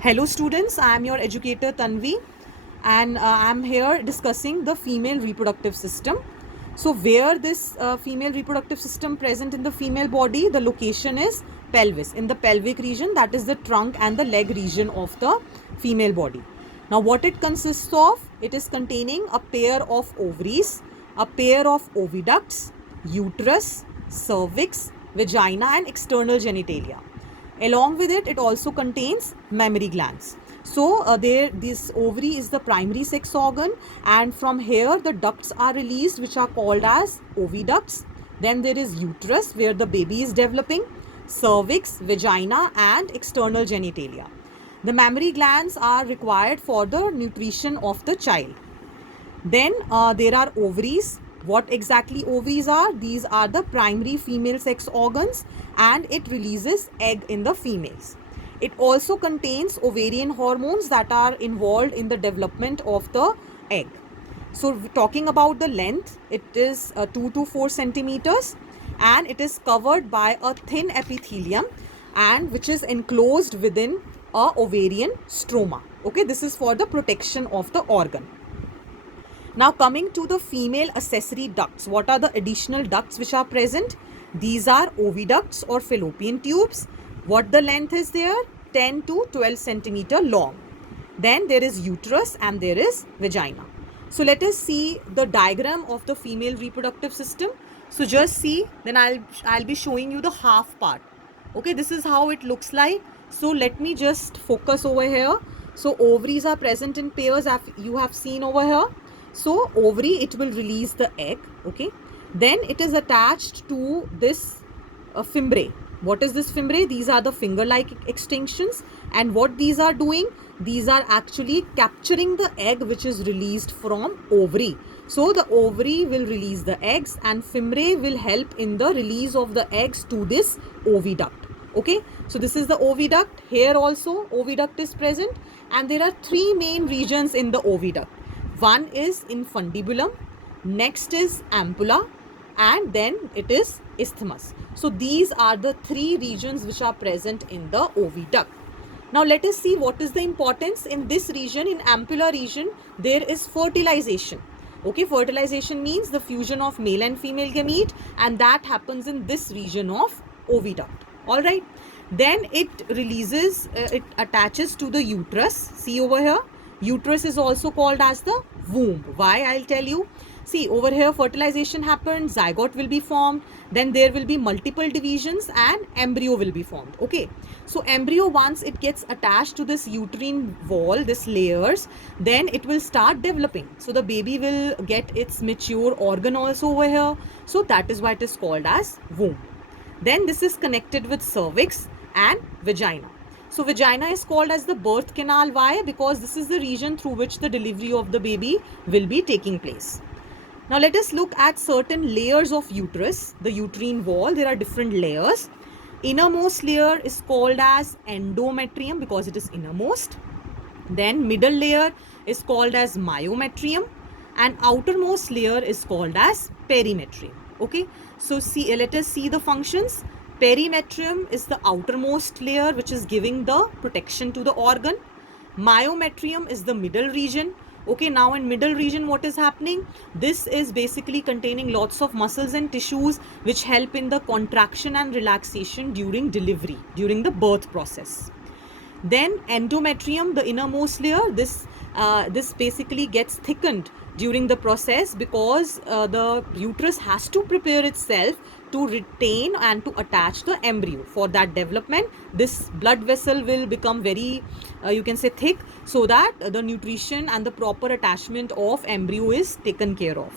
Hello students, I am your educator Tanvi and I am here discussing the female reproductive system. So where this female reproductive system present in the female body, the location is pelvis, in the pelvic region, that is the trunk and the leg region of the female body. Now what it consists of? It is containing a pair of ovaries, a pair of oviducts, uterus, cervix, vagina and external genitalia. Along with it, it also contains mammary glands. So this ovary is the primary sex organ, and from here the ducts are released, which are called as oviducts. Then there is uterus, where the baby is developing, cervix, vagina and external genitalia. The mammary glands are required for the nutrition of the child. Then there are ovaries. What exactly ovaries are? These are the primary female sex organs and it releases egg in the females. It also contains ovarian hormones that are involved in the development of the egg. So talking about the length, it is 2 to 4 centimeters and it is covered by a thin epithelium and which is enclosed within a ovarian stroma. Okay, this is for the protection of the organ. Now coming to the female accessory ducts, what are the additional ducts which are present? These are oviducts or fallopian tubes. What the length is there? 10 to 12 centimeter long. Then there is uterus and there is vagina. So let us see the diagram of the female reproductive system. So just see, then I'll be showing you the half part. Okay, this is how it looks like. So let me just focus over here. So ovaries are present in pairs, as you have seen over here. So ovary, it will release the egg. Okay, then it is attached to this fimbriae. What is this fimbriae? These are the finger-like extensions, and what these are doing? These are actually capturing the egg which is released from ovary. So the ovary will release the eggs and fimbriae will help in the release of the eggs to this oviduct. Okay, so this is the oviduct. Here also oviduct is present and there are three main regions in the oviduct. One is infundibulum, next is ampulla, and then it is isthmus. So these are the three regions which are present in the oviduct. Now let us see what is the importance in this region. In ampulla region, there is fertilization. Okay, fertilization means the fusion of male and female gamete, and that happens in this region of oviduct. All right. Then it releases, it attaches to the uterus. See over here. Uterus is also called as the womb. Why? I'll tell you. See, over here fertilization happens, zygote will be formed, then there will be multiple divisions and embryo will be formed. Okay, so embryo, once it gets attached to this uterine wall, this layers, then it will start developing. So the baby will get its mature organ also over here. So that is why it is called as womb. Then this is connected with cervix and vagina. So vagina is called as the birth canal. Why? Because this is the region through which the delivery of the baby will be taking place. Now let us look at certain layers of uterus. The uterine wall, there are different layers. Innermost layer is called as endometrium because it is innermost. Then middle layer is called as myometrium and outermost layer is called as perimetrium. Okay, so let us see the functions. Perimetrium is the outermost layer which is giving the protection to the organ. Myometrium is the middle region. Okay, now in middle region what is happening? This is basically containing lots of muscles and tissues which help in the contraction and relaxation during delivery, during the birth process. Then endometrium, the innermost layer, this basically gets thickened during the process because the uterus has to prepare itself to retain and to attach the embryo. For that development, this blood vessel will become very you can say thick, so that the nutrition and the proper attachment of embryo is taken care of.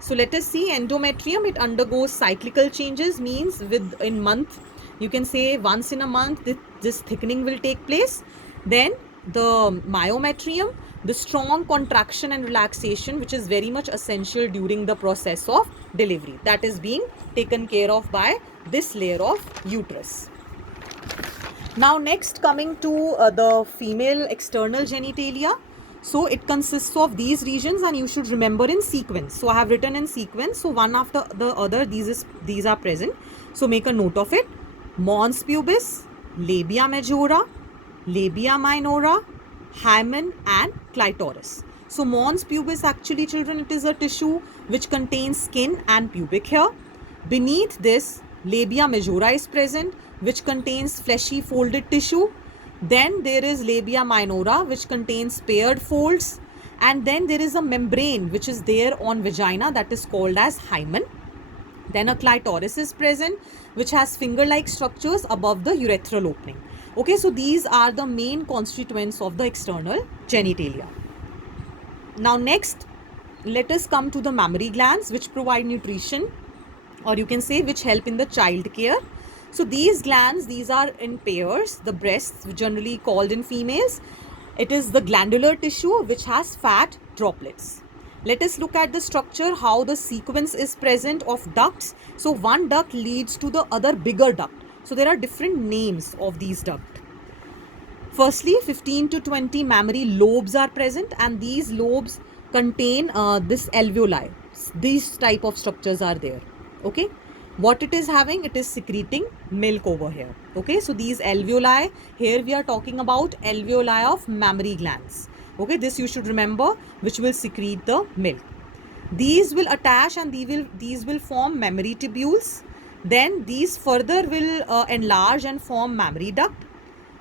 So let us see endometrium. It undergoes cyclical changes, means in month, you can say once in a month this thickening will take place. Then the myometrium, the strong contraction and relaxation which is very much essential during the process of delivery, that is being taken care of by this layer of uterus. Now next, coming to the female external genitalia. So it consists of these regions and you should remember in sequence. So I have written in sequence, so one after the other these are present. So make a note of it. Mons pubis, labia majora, labia minora, hymen and clitoris. So mons pubis, actually children, it is a tissue which contains skin and pubic hair. Beneath this, labia majora is present, which contains fleshy folded tissue. Then there is labia minora, which contains paired folds. And then there is a membrane which is there on vagina, that is called as hymen. Then a clitoris is present, which has finger-like structures above the urethral opening. Okay, so these are the main constituents of the external genitalia. Now next, let us come to the mammary glands, which provide nutrition, or you can say which help in the child care. So these glands, these are in pairs. The breasts, generally called in females, it is the glandular tissue which has fat droplets. Let us look at the structure, how the sequence is present of ducts. So one duct leads to the other bigger duct. So there are different names of these ducts. Firstly, 15 to 20 mammary lobes are present, and these lobes contain this alveoli. These type of structures are there. Okay. What it is having, it is secreting milk over here. Okay, so these alveoli, here we are talking about alveoli of mammary glands. Okay, this you should remember, which will secrete the milk. These will attach and these will form mammary tubules. Then these further will enlarge and form mammary duct.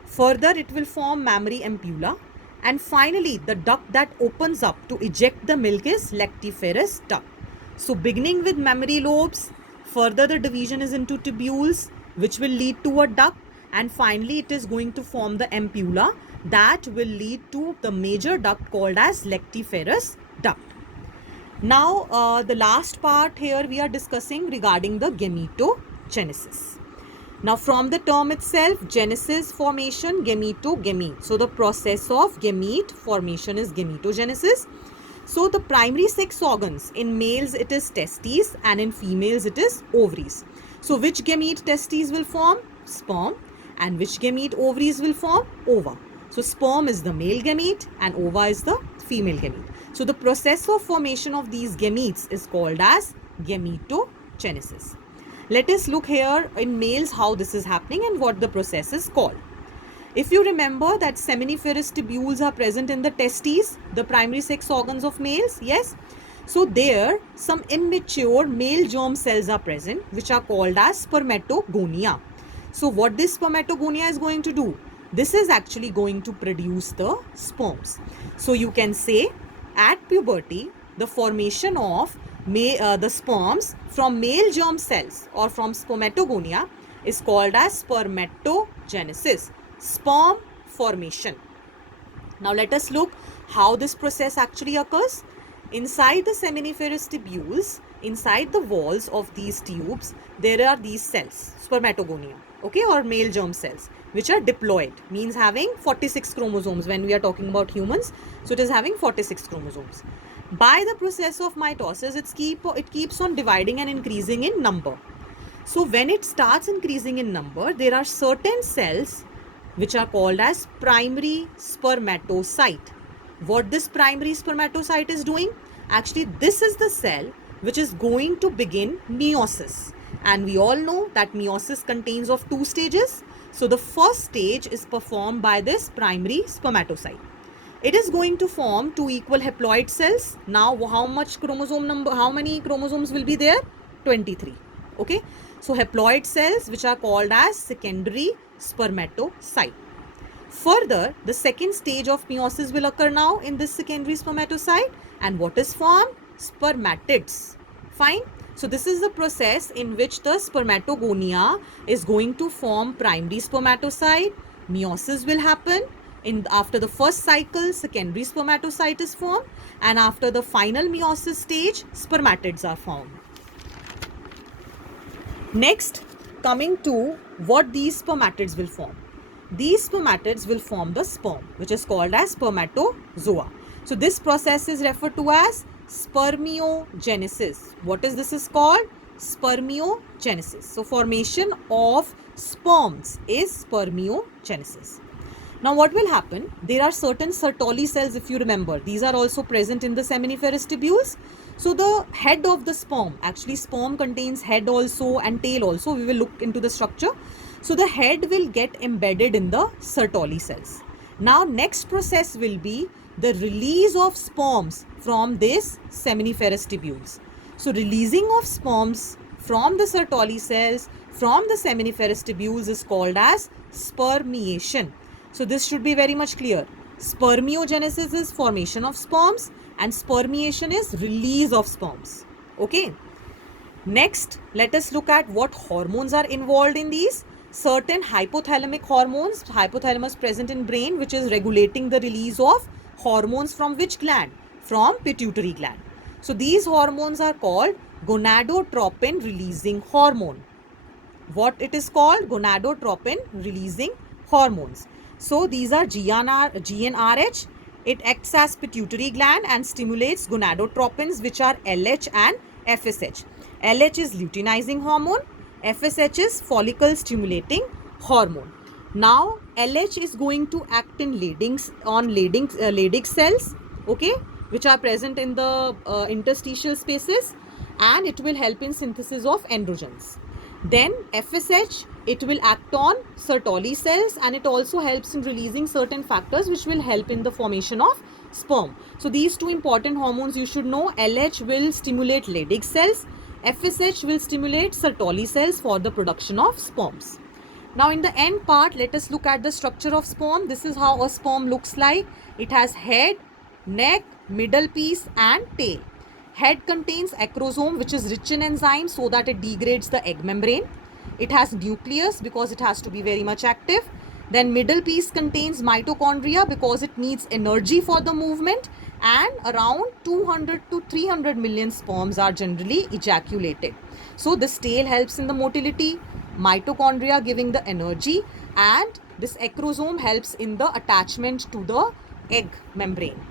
Further, it will form mammary ampulla. And finally, the duct that opens up to eject the milk is lactiferous duct. So beginning with mammary lobes, further the division is into tubules, which will lead to a duct, and finally it is going to form the ampulla that will lead to the major duct called as lactiferous duct. Now the last part here we are discussing regarding the gametogenesis. Now from the term itself, genesis, formation, gameto, gamete. So the process of gamete formation is gametogenesis. So the primary sex organs, in males it is testes and in females it is ovaries. So which gamete testes will form? Sperm. And which gamete ovaries will form? Ova. So sperm is the male gamete and ova is the female gamete. So the process of formation of these gametes is called as gametogenesis. Let us look here in males how this is happening and what the process is called. If you remember that seminiferous tubules are present in the testes, the primary sex organs of males, yes. So there some immature male germ cells are present, which are called as spermatogonia. So what this spermatogonia is going to do? This is actually going to produce the sperms. So you can say at puberty, the formation of the sperms from male germ cells or from spermatogonia is called as spermatogenesis. Sperm formation. Now let us look how this process actually occurs. Inside the seminiferous tubules, inside the walls of these tubes, there are these cells, spermatogonia, okay, or male germ cells, which are diploid, means having 46 chromosomes when we are talking about humans. So it is having 46 chromosomes. By the process of mitosis, it keeps on dividing and increasing in number. So when it starts increasing in number, there are certain cells which are called as primary spermatocyte. What this primary spermatocyte is doing? Actually, this is the cell which is going to begin meiosis. And we all know that meiosis contains of two stages. So the first stage is performed by this primary spermatocyte. It is going to form two equal haploid cells. Now how many chromosomes will be there? 23. Okay. So haploid cells which are called as secondary spermatocyte. Further, the second stage of meiosis will occur now in this secondary spermatocyte, and what is formed? Spermatids. Fine. So this is the process in which the spermatogonia is going to form primary spermatocyte. Meiosis will happen. After the first cycle, secondary spermatocyte is formed, and after the final meiosis stage, spermatids are formed. Next, coming to what these spermatids will form. These spermatids will form the sperm, which is called as spermatozoa. So this process is referred to as spermiogenesis. What is this is called? Spermiogenesis. So formation of sperms is spermiogenesis. Now what will happen? There are certain Sertoli cells, if you remember. These are also present in the seminiferous tubules. So the head of the sperm, actually sperm contains head also and tail also. We will look into the structure. So the head will get embedded in the Sertoli cells. Now next process will be the release of sperms from these seminiferous tubules. So releasing of sperms from the Sertoli cells from the seminiferous tubules is called as spermiation. So this should be very much clear. Spermiogenesis is formation of sperms and spermiation is release of sperms. Okay. Next, let us look at what hormones are involved in these. Certain hypothalamic hormones, hypothalamus present in brain, which is regulating the release of hormones from which gland? From pituitary gland. So these hormones are called gonadotropin releasing hormone. What it is called? Gonadotropin releasing hormones. So these are GnRH. It acts as pituitary gland and stimulates gonadotropins, which are LH and FSH. LH is luteinizing hormone. FSH is follicle stimulating hormone. Now LH is going to act in Leydig cells, okay, which are present in the interstitial spaces, and it will help in synthesis of androgens. Then FSH, it will act on Sertoli cells, and it also helps in releasing certain factors which will help in the formation of sperm. So these two important hormones you should know. LH will stimulate Leydig cells. FSH will stimulate Sertoli cells for the production of sperms. Now in the end part, let us look at the structure of sperm. This is how a sperm looks like. It has head, neck, middle piece and tail. Head contains acrosome, which is rich in enzymes so that it degrades the egg membrane. It has nucleus because it has to be very much active. Then middle piece contains mitochondria because it needs energy for the movement, and around 200 to 300 million sperms are generally ejaculated. So this tail helps in the motility, mitochondria giving the energy, and this acrosome helps in the attachment to the egg membrane.